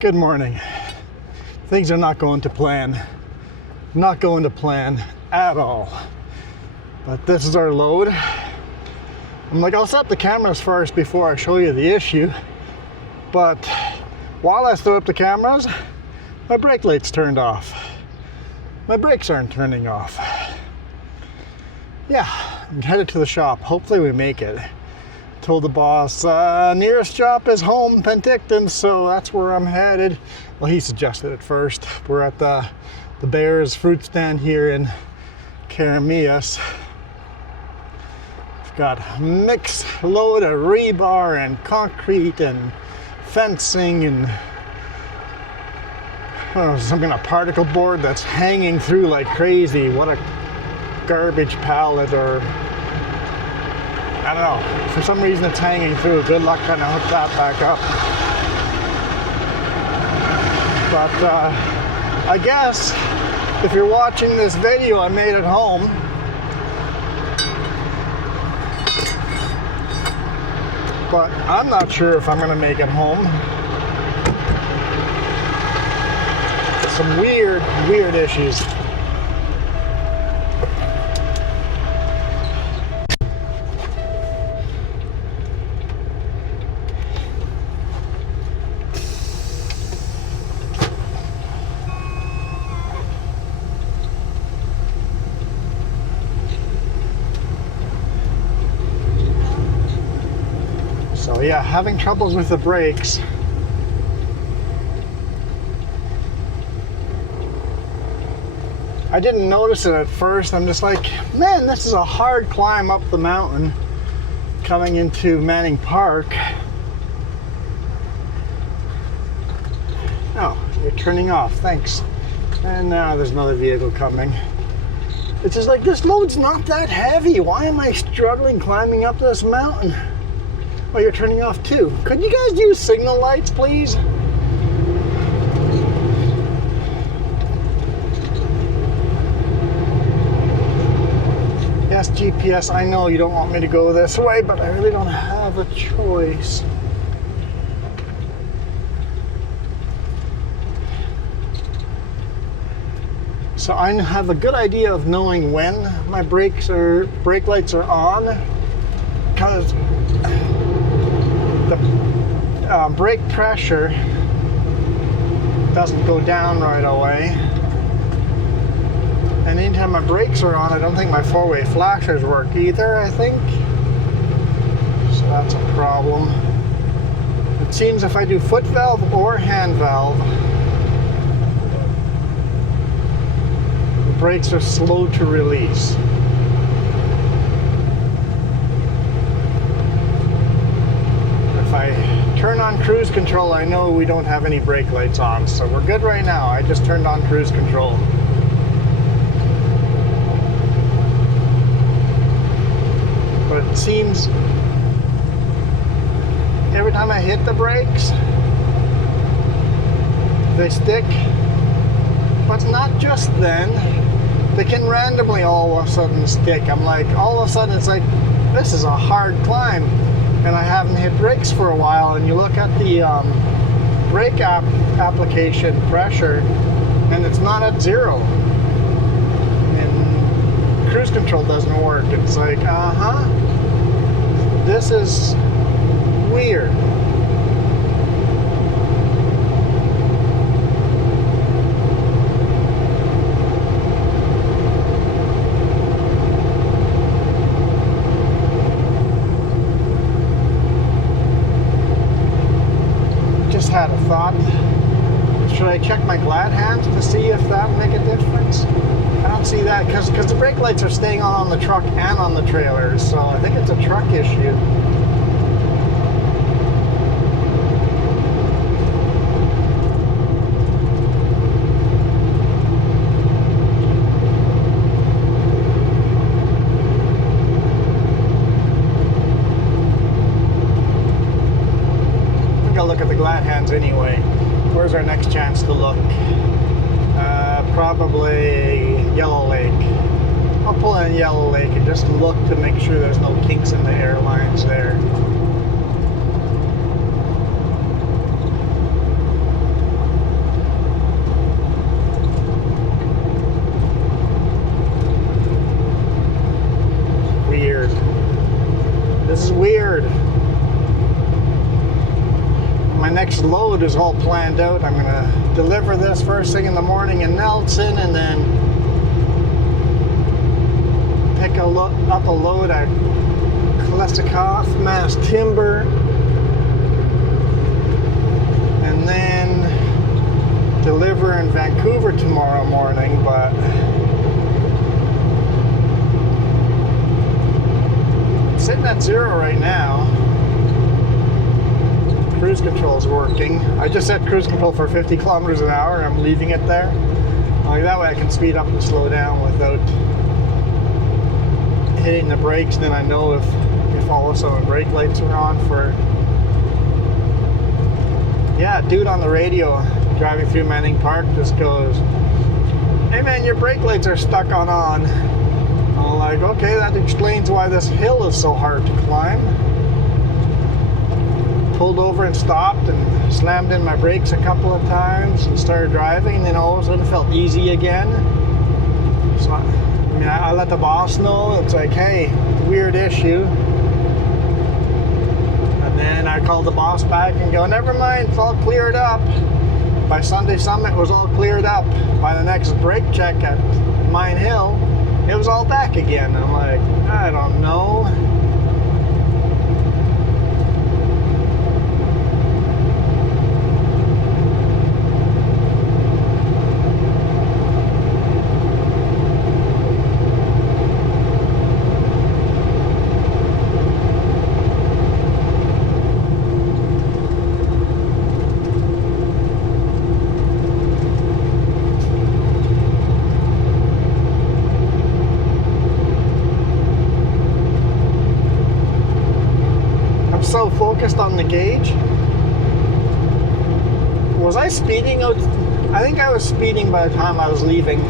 Good morning. Things are not going to plan. Not going to plan at all. But this is our load. I'm like, I'll set up the cameras first before I show you the issue. But while I throw up the cameras, my brake light's turned off. My brakes aren't turning off. Yeah, I'm headed to the shop. Hopefully we make it. Told the boss, nearest shop is home, Penticton, so that's where I'm headed. Well, he suggested it first. We're at the Bears fruit stand here in Caramias. We've got a mixed load of rebar and concrete and fencing and some kind of particle board that's hanging through like crazy. What a garbage pallet, or I don't know, for some reason it's hanging through. Good luck trying to hook that back up. But I guess if you're watching this video I made at home, but I'm not sure if I'm going to make it home. Some weird issues. So yeah, having troubles with the brakes. I didn't notice it at first. I'm just like, man, this is a hard climb up the mountain coming into Manning Park. Oh, you're turning off, thanks. And now there's another vehicle coming. It's just like, this load's not that heavy. Why am I struggling climbing up this mountain? Oh, you're turning off too. Could you guys use signal lights, please? Yes, GPS, I know you don't want me to go this way, but I really don't have a choice. So I have a good idea of knowing when my brake lights are on, because the brake pressure doesn't go down right away. And anytime my brakes are on, I don't think my four-way flashers work either, I think. So that's a problem. It seems if I do foot valve or hand valve, the brakes are slow to release. If I turn on cruise control, I know we don't have any brake lights on, so we're good right now. I just turned on cruise control. But it seems every time I hit the brakes, they stick. But not just then. They can randomly all of a sudden stick. I'm like, all of a sudden it's like, this is a hard climb. And I haven't hit brakes for a while, and you look at the brake application pressure, and it's not at zero. And cruise control doesn't work. It's like, this is weird. Had a thought. Should I check my glad hands to see if that would make a difference? I don't see that because the brake lights are staying on the truck and on the trailers, so I think it's a truck issue. Look at the glad hands anyway. Where's our next chance to look? Probably Yellow Lake. I'll pull in Yellow Lake and just look to make sure there's no kinks in the airlines there. load is all planned out. I'm gonna deliver this first thing in the morning in Nelson, and then pick up a load at Klesikoff, Mass Timber, and then deliver in Vancouver tomorrow morning. But I'm sitting at 0 right now. Cruise control is working. I just set cruise control for 50 kilometers an hour. I'm leaving it there. Like that way I can speed up and slow down without hitting the brakes. Then I know if all of a sudden brake lights are on for... Yeah, dude on the radio driving through Manning Park just goes, "Hey man, your brake lights are stuck on." I'm like, okay, that explains why this hill is so hard to climb. Pulled over and stopped and slammed in my brakes a couple of times and started driving, and then all of a sudden felt easy again. So I let the boss know. It's like, hey, weird issue. And then I called the boss back and go, never mind, it's all cleared up. By Sunday Summit, it was all cleared up. By the next brake check at Mine Hill, it was all back again. I'm like, I don't know. So focused on the gauge. Was I speeding out? I think I was speeding by the time I was leaving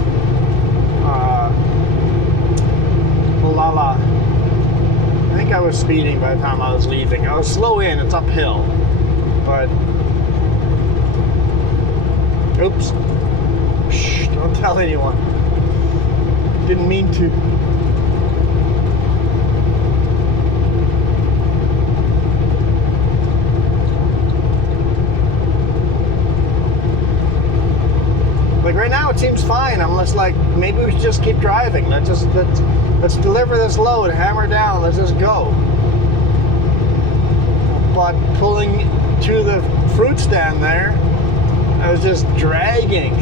Olala. I think I was speeding by the time I was leaving. I was slow in, it's uphill. But oops. Shh, don't tell anyone. Didn't mean to. Like right now it seems fine. I'm just like, maybe we should just keep driving. Let's deliver this load, hammer down, let's just go. But pulling to the fruit stand there, I was just dragging.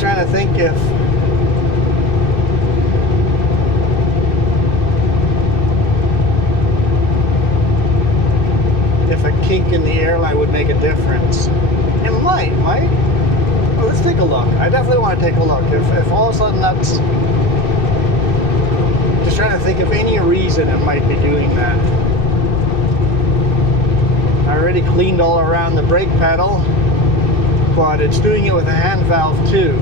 Trying to think if a kink in the airline would make a difference. It might. Well, let's take a look. I definitely want to take a look. If all of a sudden that's... Just trying to think of any reason it might be doing that. I already cleaned all around the brake pedal, but it's doing it with a hand valve too.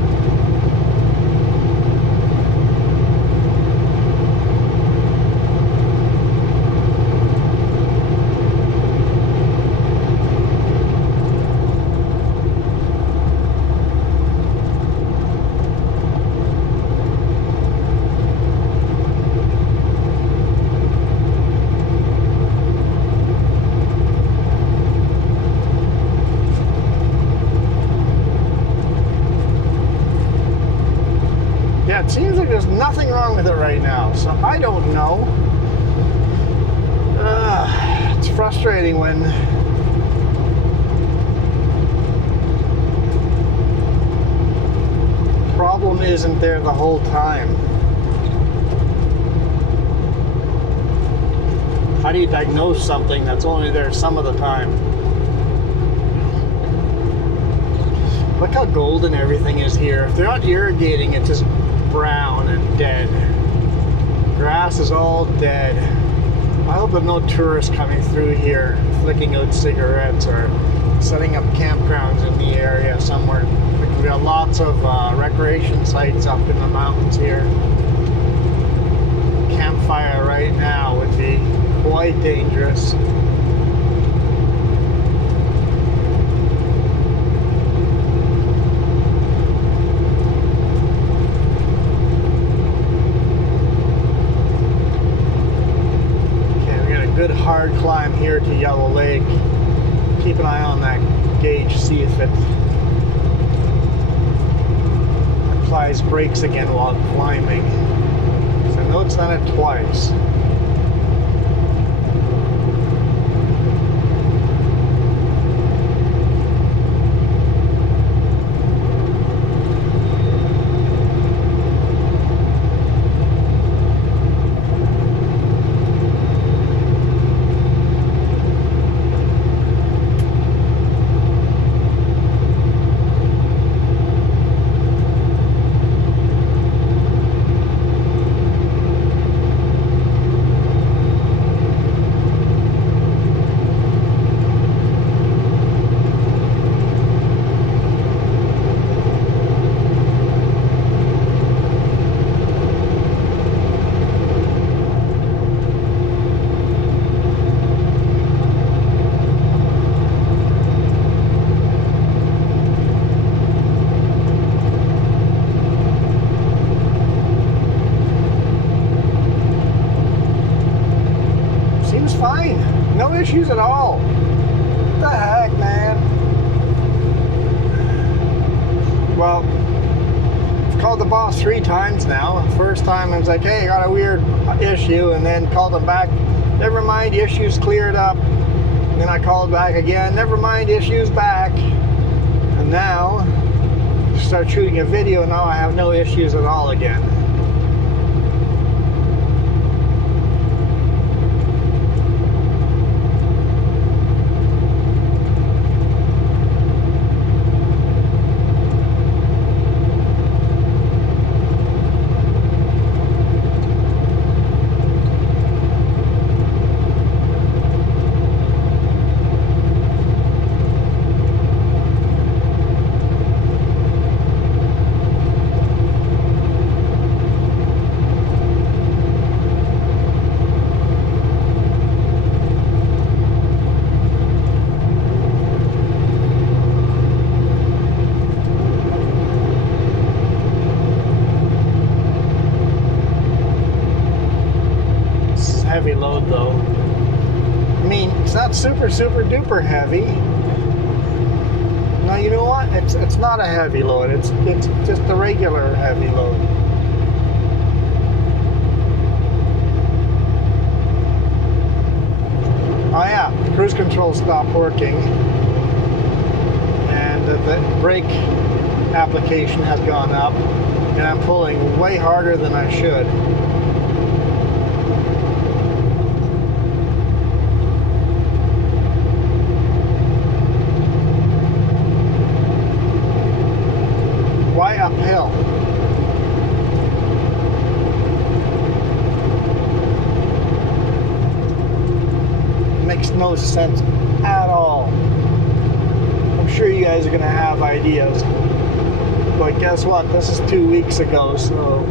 It seems like there's nothing wrong with it right now, so I don't know. It's frustrating when the problem isn't there the whole time. How do you diagnose something that's only there some of the time? Look how golden everything is here. If they're not irrigating, it's just brown and dead. Grass is all dead. I hope there's no tourists coming through here flicking out cigarettes or setting up campgrounds in the area somewhere. We've got lots of recreation sites up in the mountains here. Campfire right now would be quite dangerous. Good hard climb here to Yellow Lake. Keep an eye on that gauge, see if it applies brakes again while climbing. So I know it's done it twice. Fine, no issues at all. What the heck, man? Well, I've called the boss 3 times now. First time I was like, hey, I got a weird issue, and then called him back. Never mind, the issue's cleared up. And then I called back again. Never mind, issue's back. And now, start shooting a video. Now I have no issues at all again. Heavy load though. I mean, it's not super duper heavy. No, you know what? It's not a heavy load. It's just a regular heavy load. Oh yeah, cruise control stopped working, and the brake application has gone up, and I'm pulling way harder than I should. Why uphill? It makes no sense at all. I'm sure you guys are gonna have ideas, but guess what? This is 2 weeks ago, so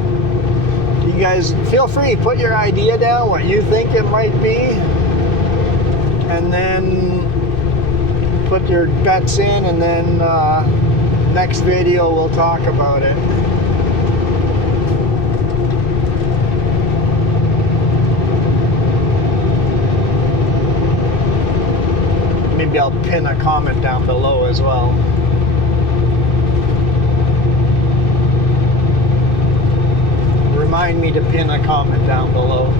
you guys feel free, put your idea down, what you think it might be, and then put your bets in, and then next video we'll talk about it. Maybe I'll pin a comment down below as well. Remind me to pin a comment down below.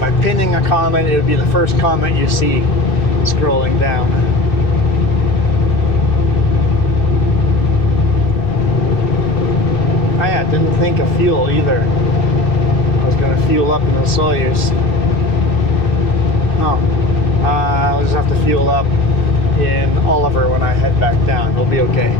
By pinning a comment, it would be the first comment you see scrolling down. I didn't think of fuel either. I was going to fuel up in the Soyuz. Oh, I'll just have to fuel up in Oliver when I head back down. We'll be okay.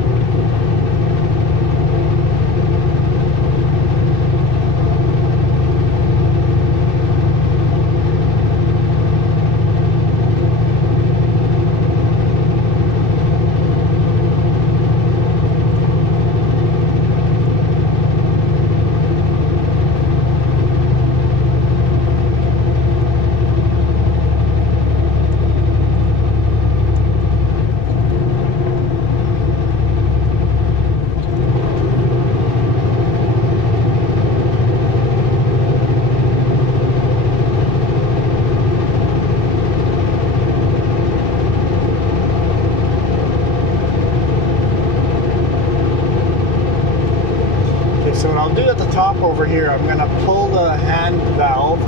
over here. I'm going to pull the hand valve,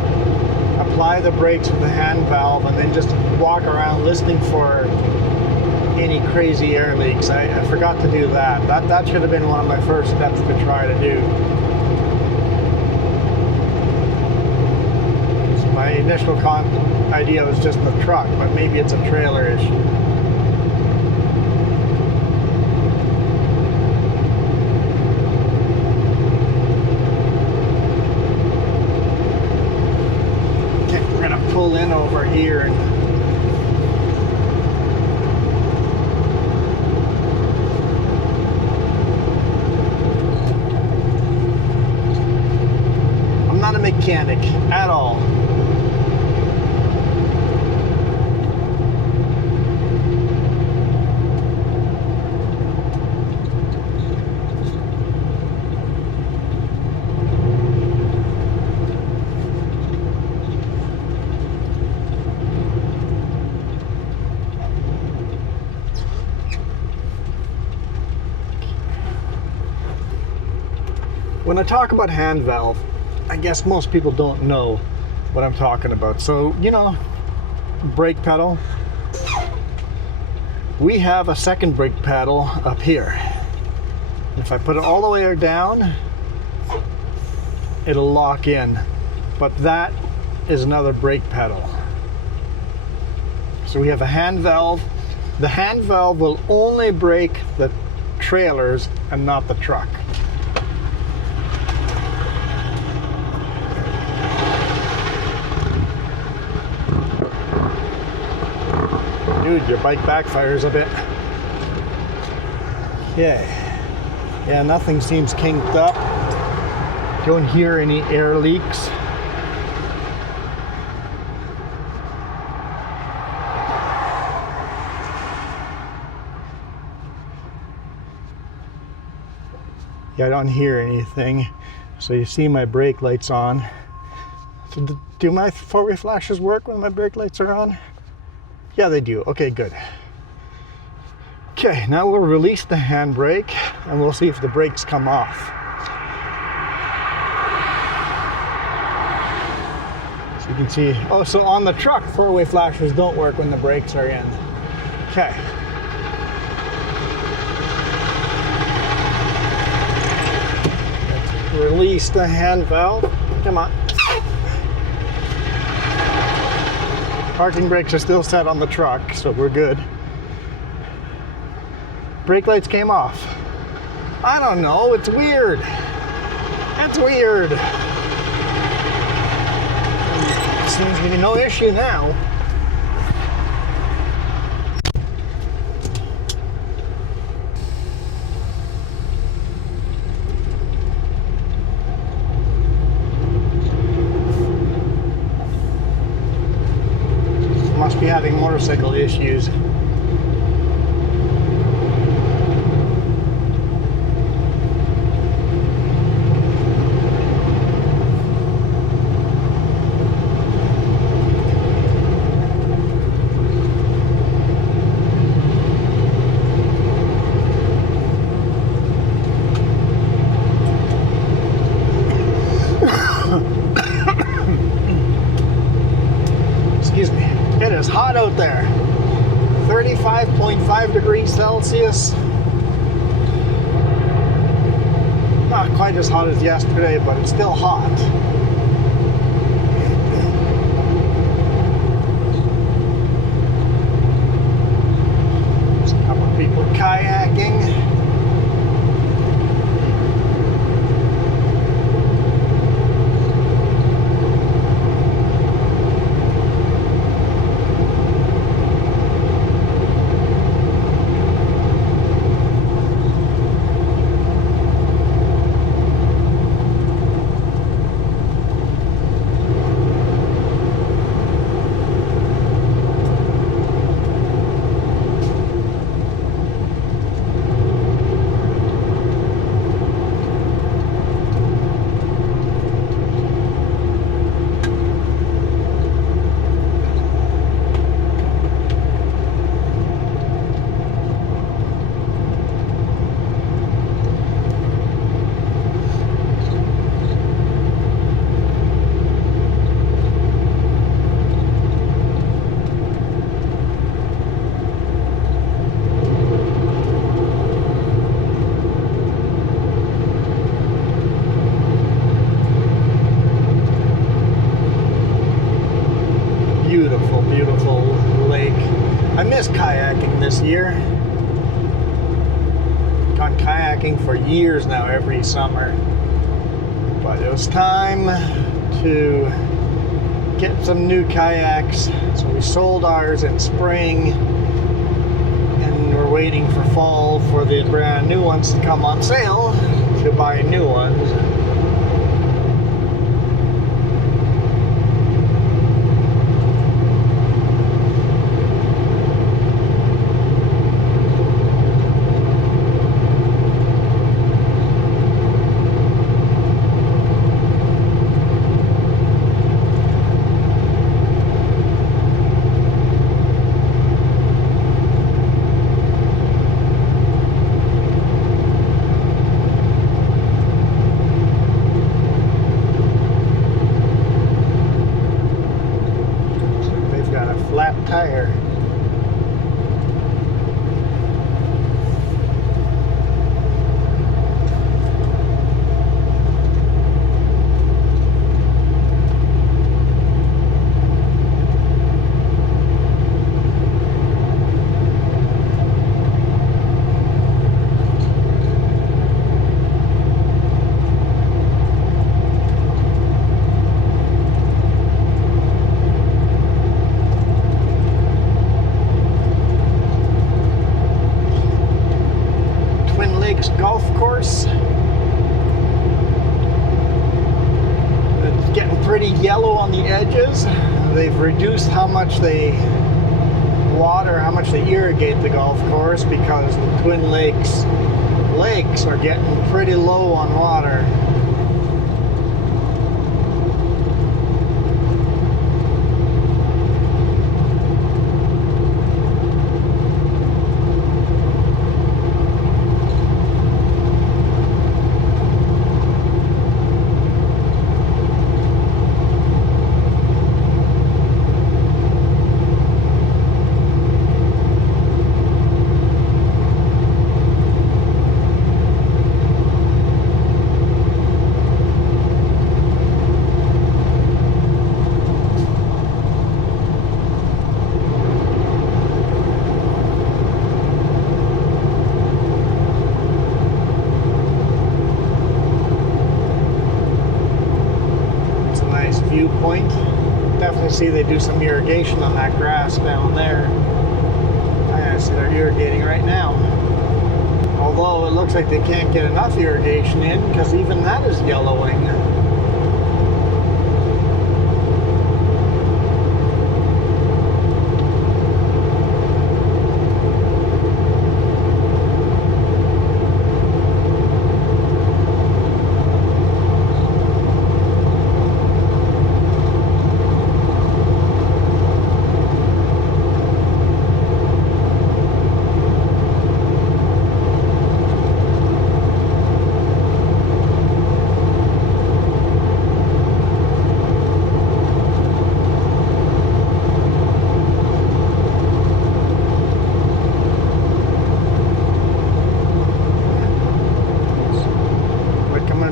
apply the brakes with the hand valve, and then just walk around listening for any crazy air leaks. I forgot to do that. That should have been one of my first steps to try to do. My initial idea was just the truck, but maybe it's a trailer issue. Okay, we're gonna pull in over here and I'm not a mechanic at all. When I talk about hand valve, I guess most people don't know what I'm talking about. So, you know, brake pedal. We have a second brake pedal up here. If I put it all the way down, it'll lock in. But that is another brake pedal. So we have a hand valve. The hand valve will only brake the trailers and not the truck. Dude, your bike backfires a bit. Okay. Yeah, nothing seems kinked up. Don't hear any air leaks. Yeah, I don't hear anything. So you see my brake lights on. So do my forward flashes work when my brake lights are on? Yeah, they do. Okay, good. Okay, now we'll release the handbrake and we'll see if the brakes come off. So you can see, oh, so on the truck, four-way flashers don't work when the brakes are in. Okay. Let's release the hand valve. Come on. Parking brakes are still set on the truck, so we're good. Brake lights came off. I don't know, it's weird. That's weird. Seems to be no issue now. Must be having motorcycle issues. Excuse me. It is hot out there. 35.5 degrees Celsius. Not quite as hot as yesterday, but it's still hot. There's a couple of people kayaking. beautiful, beautiful lake. I miss kayaking this year. Gone kayaking for years now, every summer. But it was time to get some new kayaks. So we sold ours in spring, and we're waiting for fall for the brand new ones to come on sale to buy new ones. Tire. Golf course. It's getting pretty yellow on the edges. They've reduced how much they water, how much they irrigate the golf course, because the Twin Lakes lakes are getting pretty low on water. Viewpoint. Definitely see they do some irrigation on that grass down there. I see they're irrigating right now. Although it looks like they can't get enough irrigation in, because even that is yellowing.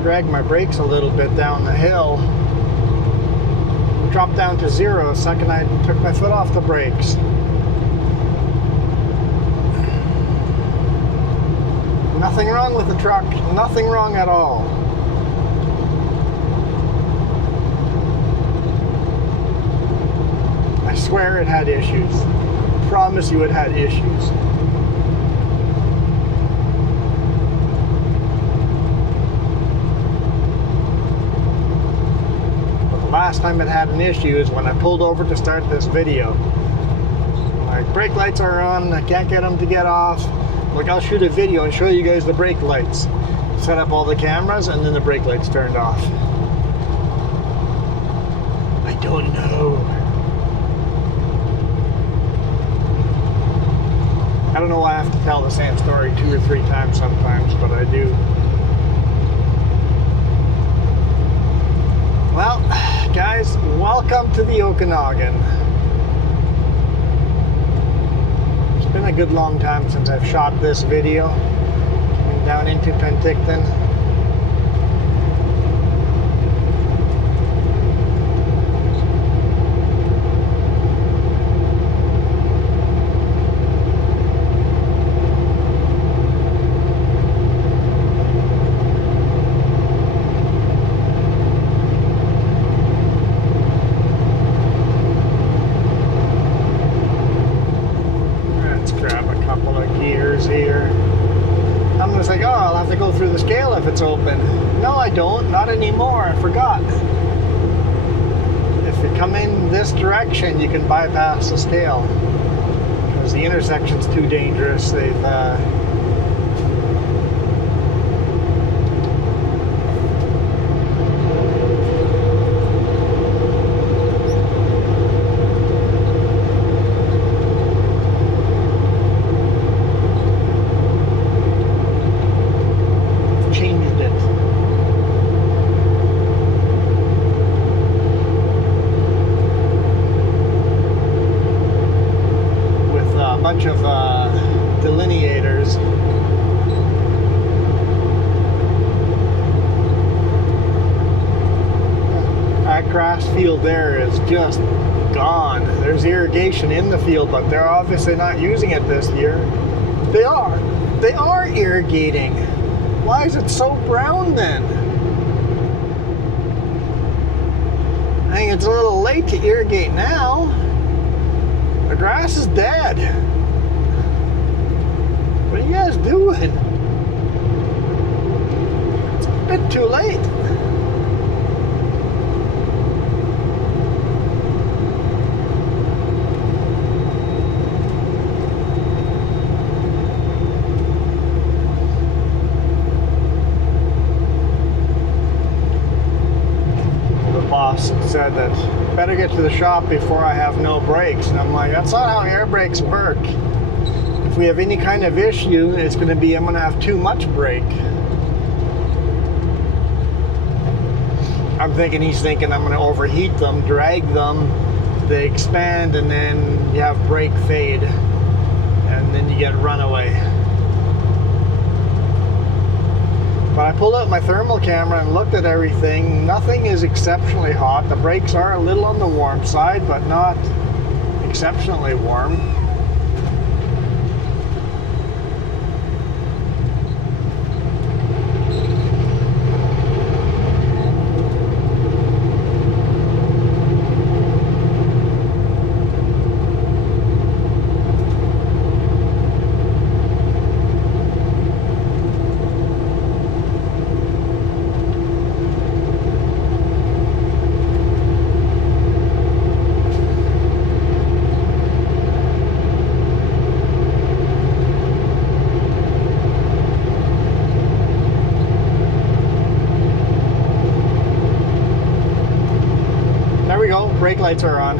Drag my brakes a little bit down the hill. Dropped down to 0 the second I took my foot off the brakes. Nothing wrong with the truck, nothing wrong at all. I swear it had issues. Promise you it had issues. Last time it had an issue is when I pulled over to start this video. My brake lights are on, I can't get them to get off. Like, I'll shoot a video and show you guys the brake lights. Set up all the cameras and then the brake lights turned off. I don't know. I don't know why I have to tell the same story 2 or 3 times sometimes, but I do. Well, guys, welcome to the Okanagan. It's been a good long time since I've shot this video. Coming down into Penticton. through the scale if it's open. No, I don't. Not anymore. I forgot. If you come in this direction, you can bypass the scale because the intersection's too dangerous. They've of delineators. That grass field there is just gone. There's irrigation in the field, but they're obviously not using it this year. They are irrigating. Why is it so brown then? I think it's a little late to irrigate now. The grass is dead. What are you guys doing? It's a bit too late. The boss said that better get to the shop before I have no brakes, and I'm like, that's not how air brakes work. If we have any kind of issue, it's going to be I'm going to have too much brake. I'm thinking he's thinking I'm going to overheat them, drag them, they expand, and then you have brake fade, and then you get runaway. But I pulled out my thermal camera and looked at everything. Nothing is exceptionally hot. The brakes are a little on the warm side, but not exceptionally warm. Brake lights are on.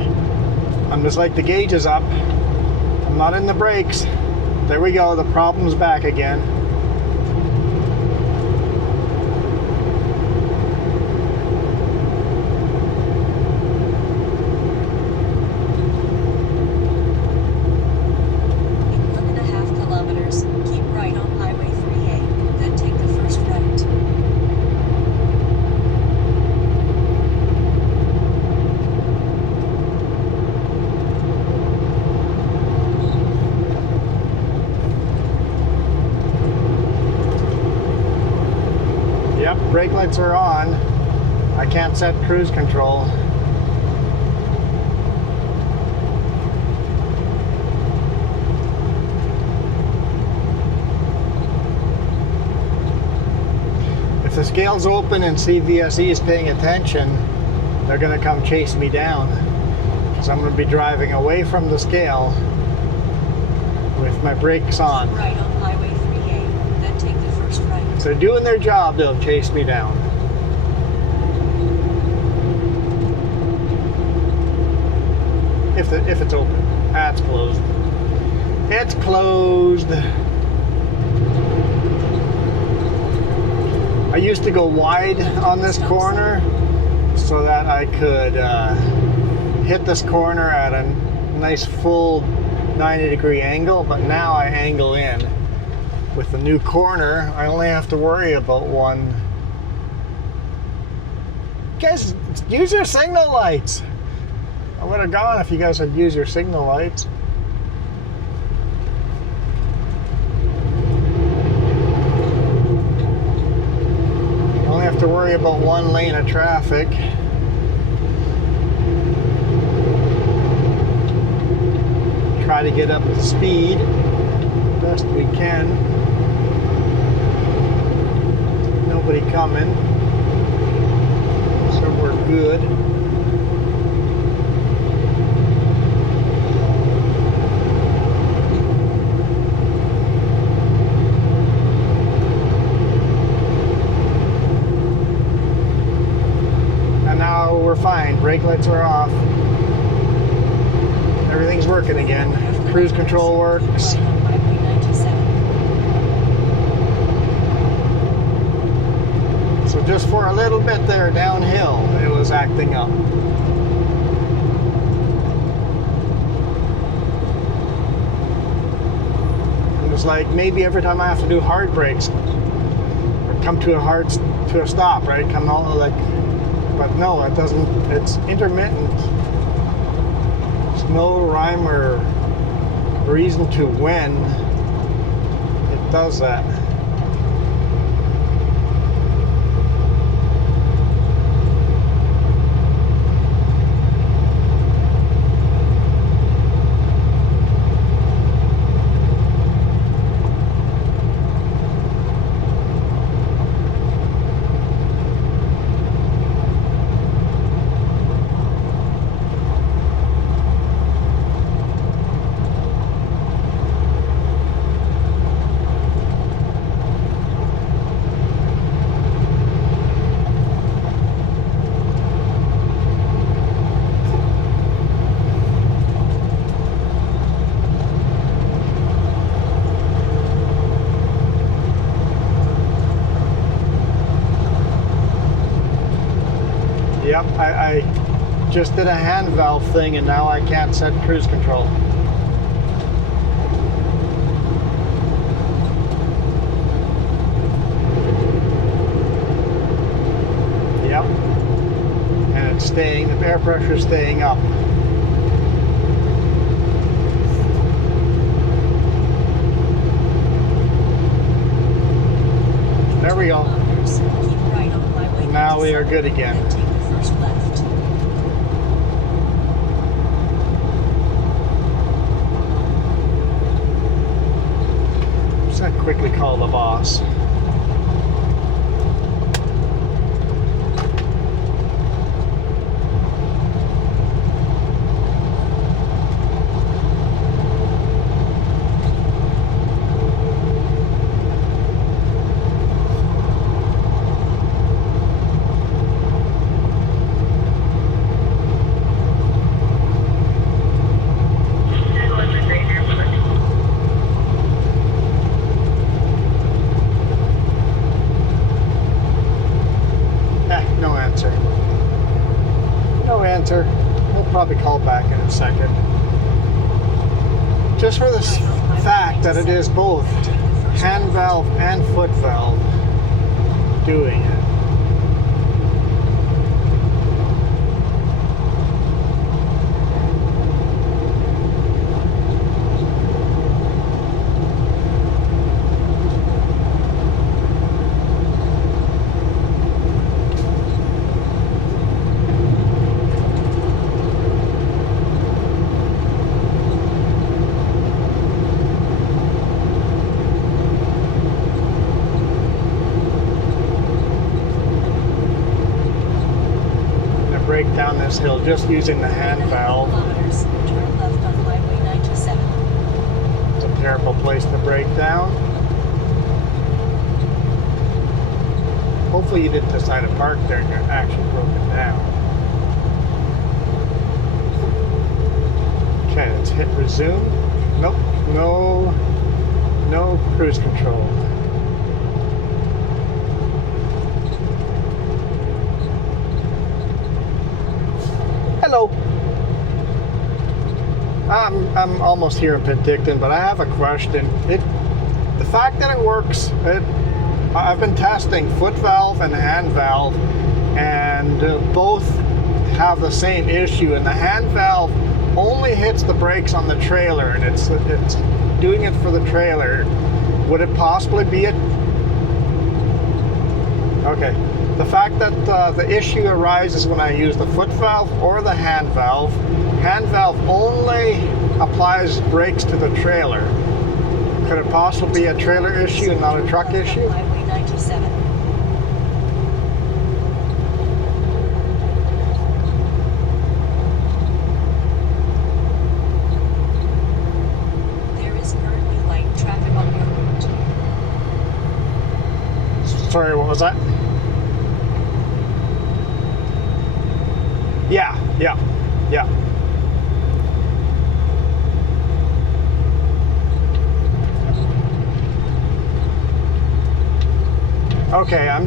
I'm just like, the gauge is up. I'm not in the brakes. There we go, the problem's back again. In 1.5 kilometers, keep right on Highway 3A, then take the first right. Brake lights are on. I can't set cruise control. If the scale's open and CVSE is paying attention, they're going to come chase me down, because I'm going to be driving away from the scale with my brakes on. Right on Highway 3A, then take the first right. If they're doing their job, they'll chase me down. If it's open. It's closed. It's closed. I used to go wide on this corner so that I could hit this corner at a nice full 90-degree angle, but now I angle in. With the new corner, I only have to worry about one. Guys, use your signal lights. I would have gone if you guys had used your signal lights. Only have to worry about one lane of traffic. Try to get up to speed best we can. nobody coming. So we're good. And now we're fine. Brake lights are off. Everything's working again. Cruise control works. So just for a little bit there downhill, it was acting up. It was like maybe every time I have to do hard brakes or come to a stop, right? Come all like, but no, it doesn't. It's intermittent. There's no rhyme or reason to when it does that. Yep, I just did a hand valve thing and now I can't set cruise control. Yep, and it's staying, the air pressure is staying up. There we go. Now we are good again. Just gonna quickly call the boss. No answer. We'll probably call back in a second. Just for the fact that it is both hand valve and foot valve doing it. Brake down this hill just using the hand valve. Turn left on Highway 97. It's a terrible place to brake down. Hopefully you didn't decide to park there and you're actually broken down. Okay, let's hit resume. Nope, no cruise control. Hello. I'm almost here in Penticton, but I have a question. The fact that it works, I've been testing foot valve and hand valve, and both have the same issue. And the hand valve only hits the brakes on the trailer, and it's doing it for the trailer. Would it possibly be it? Okay. The fact that the issue arises when I use the foot valve or the hand valve only applies brakes to the trailer. Could it possibly be a trailer issue and not a truck issue? Highway 97. Sorry, what was that? Yeah. Okay, I'm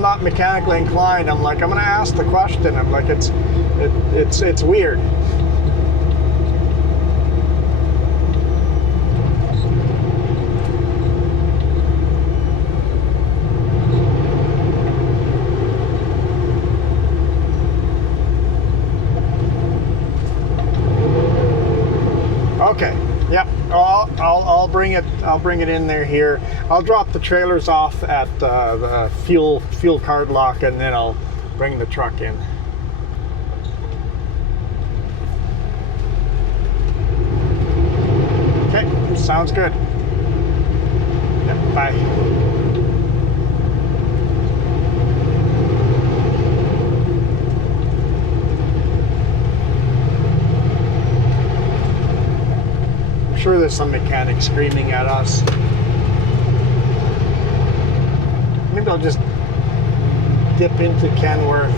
not mechanically inclined. I'm gonna ask the question. I'm like, it's weird. Okay. Yep. I'll bring it in there here. I'll drop the trailers off at the fuel card lock, and then I'll bring the truck in. Okay. Sounds good. Yep. Bye. I'm sure there's some mechanic screaming at us. Maybe I'll just dip into Kenworth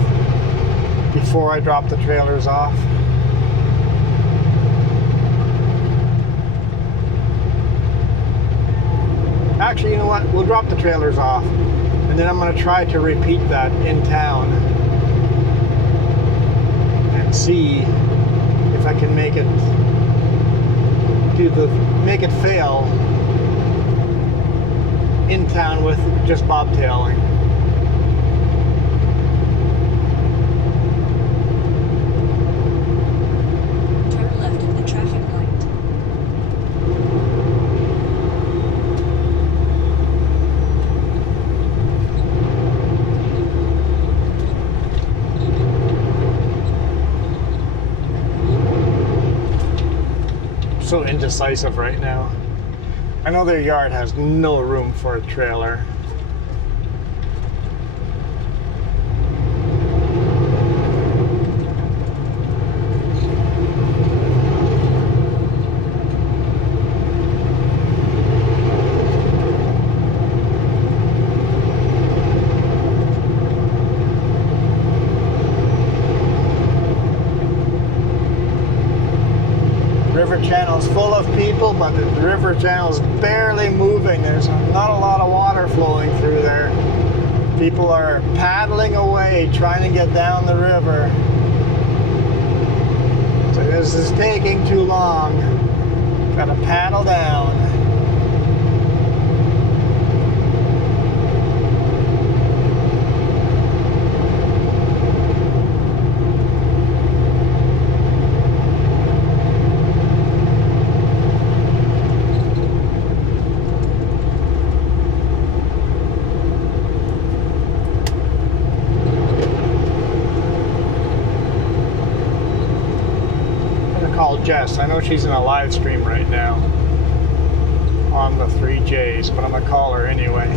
before I drop the trailers off. Actually, you know what? We'll drop the trailers off, and then I'm going to try to repeat that in town and see if I can make it fail in town with just bobtailing. Turn left at the traffic light. So indecisive right now. I know their yard has no room for a trailer. River channel's full of people, but the river channel's barely moving. There's not a lot of water flowing through there. People are paddling away, trying to get down the river. So this is taking too long. Gotta paddle down. Jess. I know she's in a live stream right now on the 3Js, but I'm gonna call her anyway.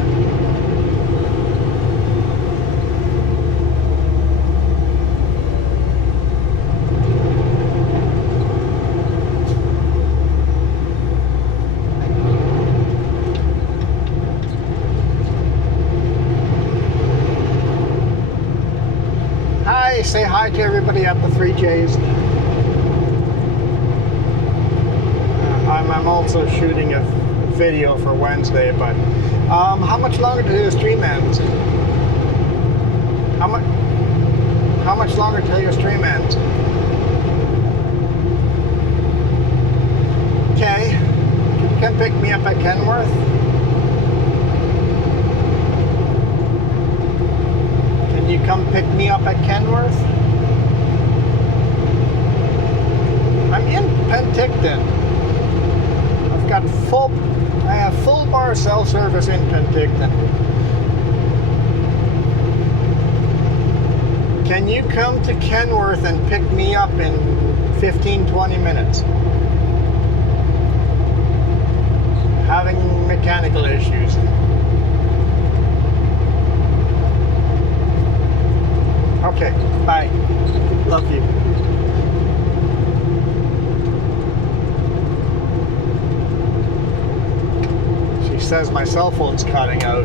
Hi, say hi to everybody at the 3Js. I'm also shooting a video for Wednesday, but how much longer till your stream ends? How much longer till your stream ends? Okay, you can pick me up at Kenworth. Can you come pick me up at Kenworth? I'm in Penticton. I have full bar cell service in Penticton. Can you come to Kenworth and pick me up in 15-20 minutes? Having mechanical issues. Okay, bye. Love you. Says my cell phone's cutting out.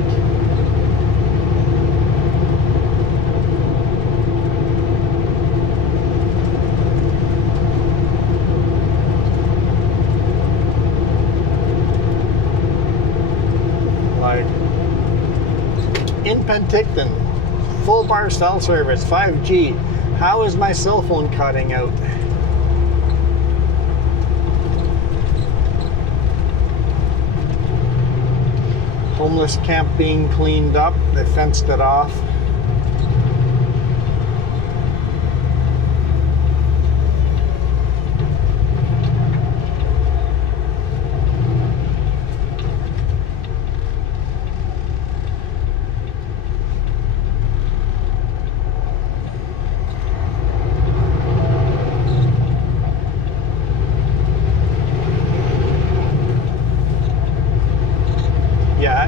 Penticton. Full bar cell service, 5G. How is my cell phone cutting out? Homeless camp being cleaned up. They fenced it off.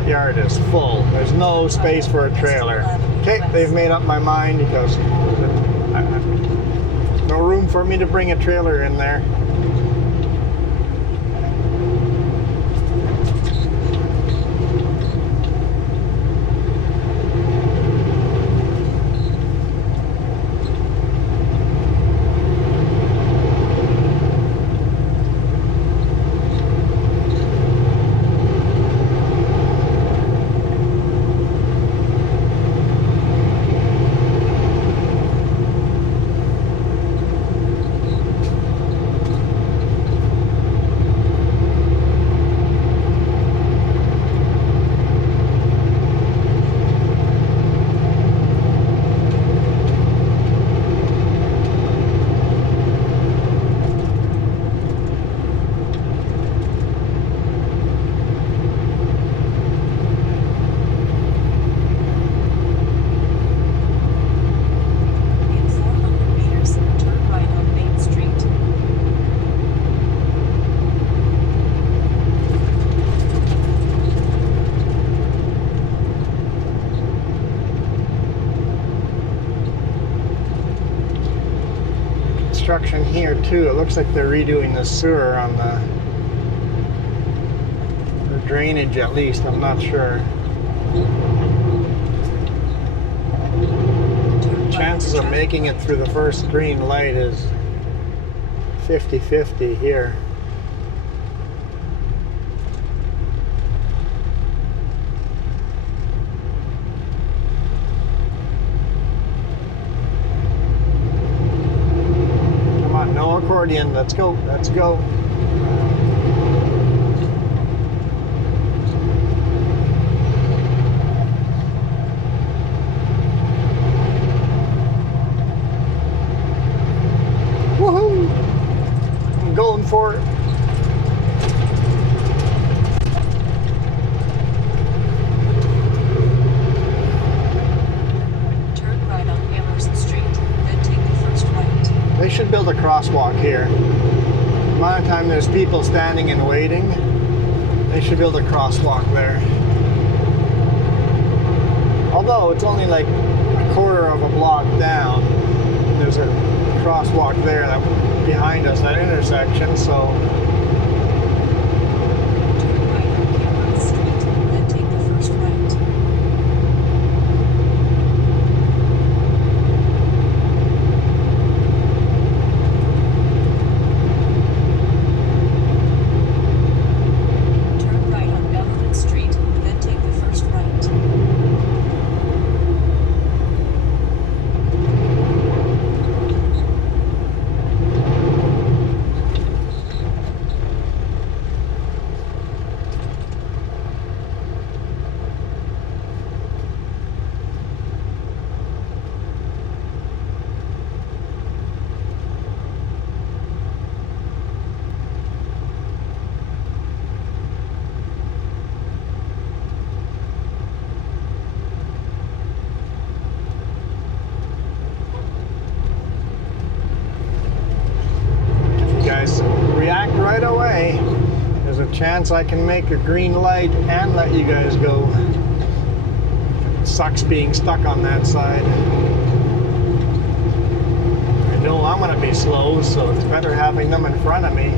That yard is full. There's no space for a trailer. Okay, they've made up my mind because no room for me to bring a trailer in there. Construction here too. It looks like they're redoing the sewer on the drainage, at least. I'm not sure. Chances of making it through the first green light is 50-50 here. Accordion, let's go, let's go. Woohoo! I'm going for it. Turn right on Emerson Street, then take the first right. They should build a crosswalk here. The amount of time there's people standing and waiting, they should build a crosswalk there. Although it's only like a quarter of a block down, there's a crosswalk there that behind us, that intersection, so Turn right on Kenworth Street, then take the first right. react right away. There's a chance I can make a green light and let you guys go. It sucks being stuck on that side. I know I'm gonna be slow, so it's better having them in front of me.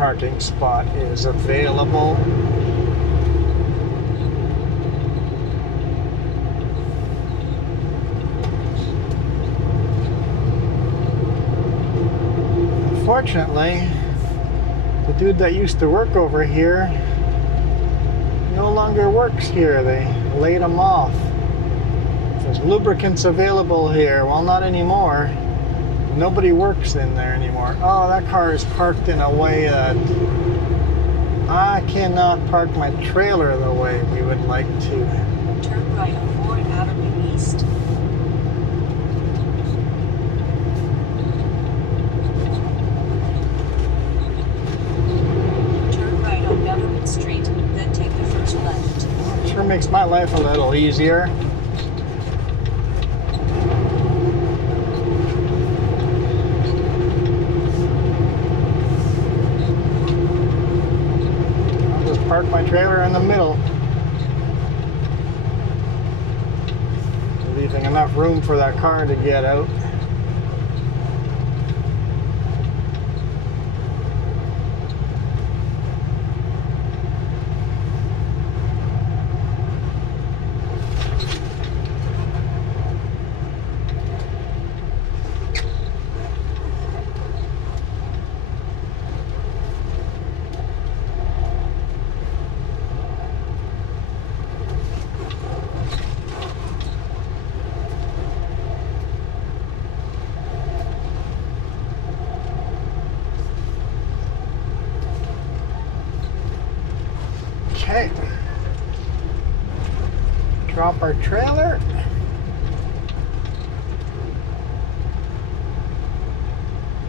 parking spot is available. Unfortunately, the dude that used to work over here no longer works here. They laid him off. There's lubricants available here. Well, not anymore. Nobody works in there anymore. Oh, that car is parked in a way that I cannot park my trailer the way we would like to. Turn right on Ford Avenue East. Turn right on Government Street, then take the first left. Sure makes my life a little easier. Park my trailer in the middle, leaving enough room for that car to get out. Okay, drop our trailer.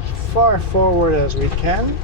As far forward as we can.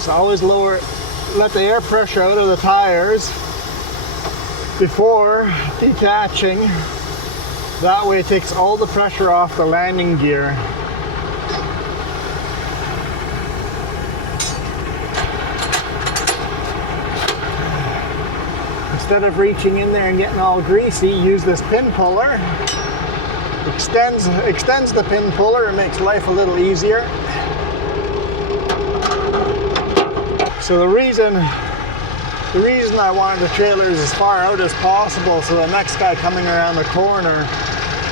So always let the air pressure out of the tires before detaching. That way it takes all the pressure off the landing gear. Instead of reaching in there and getting all greasy, use this pin puller. Extends the pin puller and makes life a little easier. So the reason I wanted the trailers as far out as possible so the next guy coming around the corner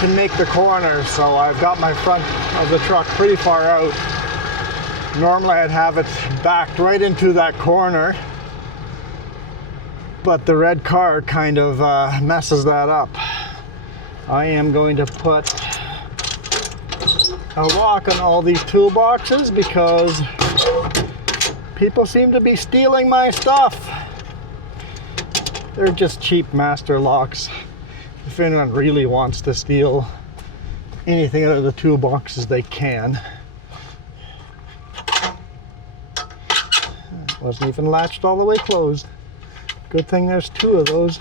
can make the corner. So I've got my front of the truck pretty far out. Normally I'd have it backed right into that corner, but the red car kind of messes that up. I am going to put a lock on all these toolboxes because people seem to be stealing my stuff. They're just cheap master locks. If anyone really wants to steal anything out of the toolboxes, they can. It wasn't even latched all the way closed. Good thing there's two of those.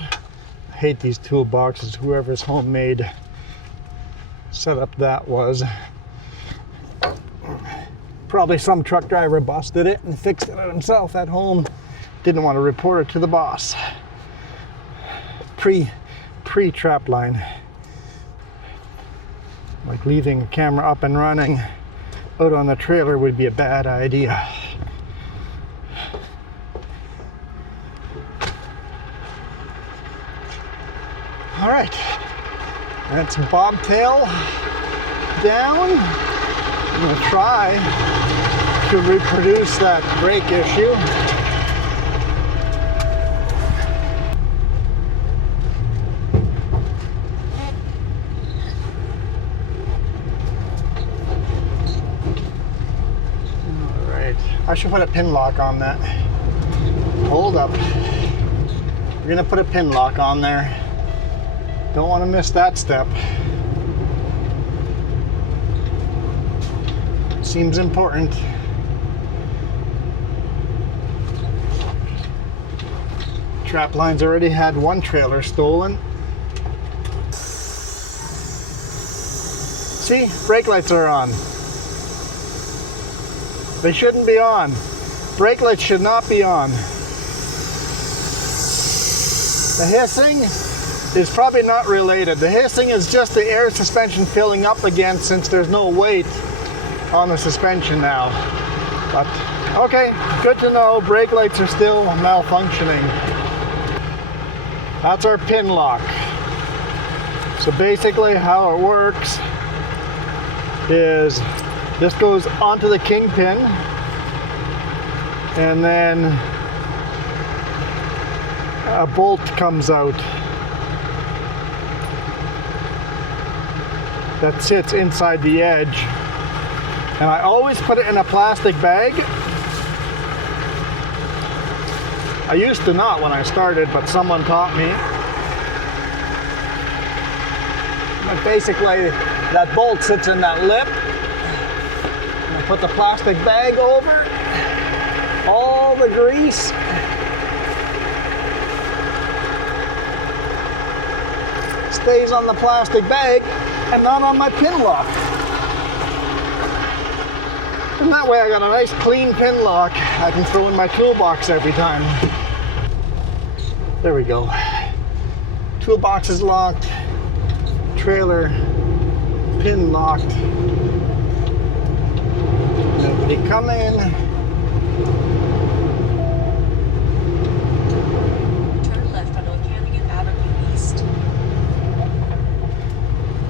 I hate these toolboxes, whoever's homemade setup that was. Probably some truck driver busted it and fixed it himself at home. Didn't want to report it to the boss. Pre-trap line. Like leaving a camera up and running out on the trailer would be a bad idea. All right, that's Bobtail down. I'm gonna try to reproduce that brake issue. All right, I should put a pin lock on that. Hold up. We're gonna put a pin lock on there. Don't want to miss that step. Seems important. Trap line's already had one trailer stolen. See, brake lights are on. They shouldn't be on. Brake lights should not be on. The hissing is probably not related. The hissing is just the air suspension filling up again since there's no weight on the suspension now. But okay, good to know. Brake lights are still malfunctioning. That's our pin lock. So basically how it works is this goes onto the kingpin and then a bolt comes out that sits inside the edge. And I always put it in a plastic bag. I used to not when I started, but someone taught me. But basically, that bolt sits in that lip. And I put the plastic bag over all the grease. Stays on the plastic bag and not on my pin lock. And that way I got a nice clean pin lock I can throw in my toolbox every time. There we go. Toolbox is locked. Trailer pin locked. Nobody coming. Turn left on Okanagan Avenue East.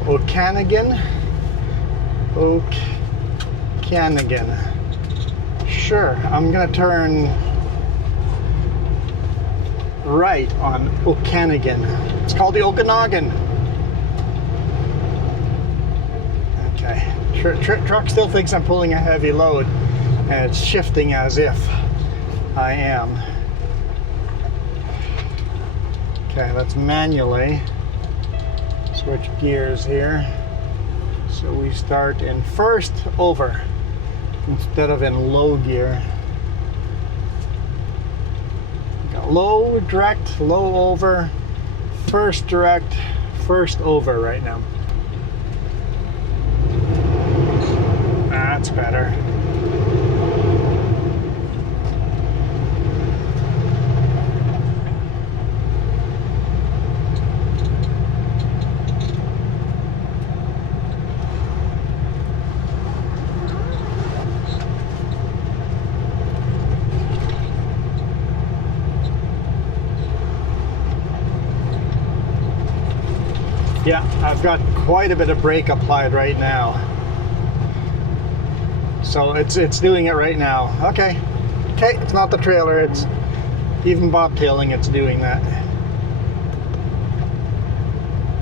Okanagan. Sure, I'm gonna turn right on Okanagan. It's called the Okanagan. Okay, truck still thinks I'm pulling a heavy load and it's shifting as if I am. Okay, let's manually switch gears here. So we start in first over instead of in low gear. Got low, direct, low over, first direct, first over right now. That's better. Yeah, I've got quite a bit of brake applied right now. So it's doing it right now. Okay, it's not the trailer, it's even bobtailing, it's doing that.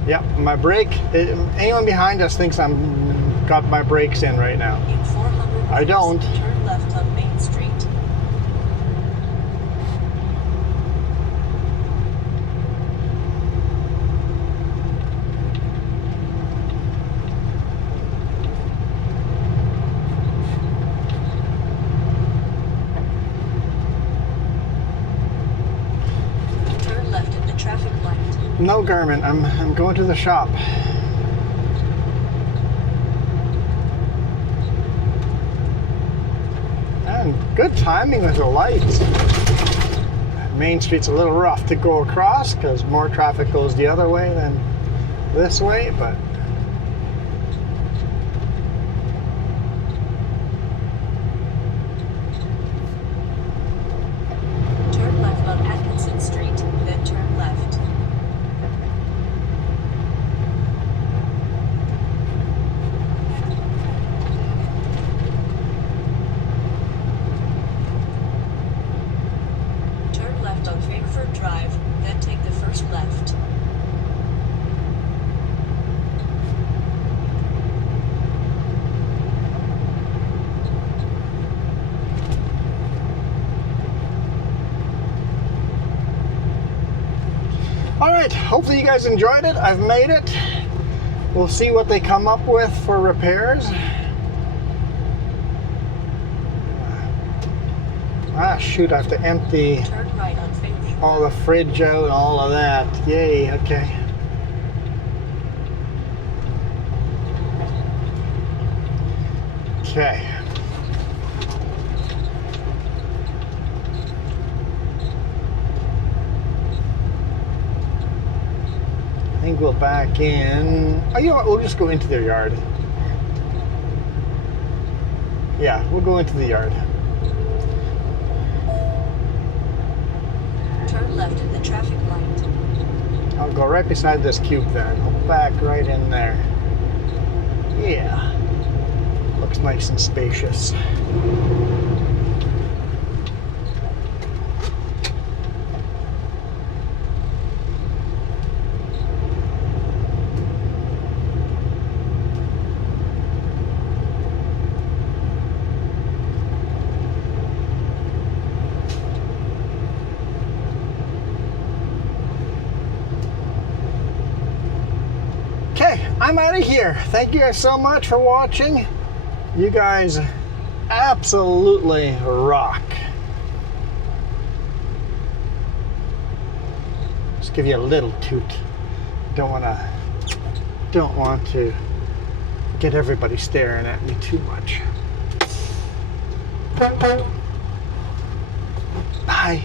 Yeah, my brake, anyone behind us thinks I'm got my brakes in right now. In 400 meters, I don't. Turn left on Main Street. No, Garmin, I'm going to the shop. And good timing with the lights. Main Street's a little rough to go across because more traffic goes the other way than this way, but drive, then take the first left. All right, hopefully you guys enjoyed it. I've made it. We'll see what they come up with for repairs. Ah, shoot, I have to empty Turn right on Penticton. all the fridge out and all of that. Yay, okay. Okay. I think we'll back in. Oh, you know what? We'll just go into their yard. Yeah, we'll go into the yard. Turn left at the traffic light. I'll go right beside this cube then. I'll back right in there. Yeah. Looks nice and spacious. Okay, I'm out of here. Thank you guys so much for watching. You guys absolutely rock. Just give you a little toot. Don't want to get everybody staring at me too much. Bye.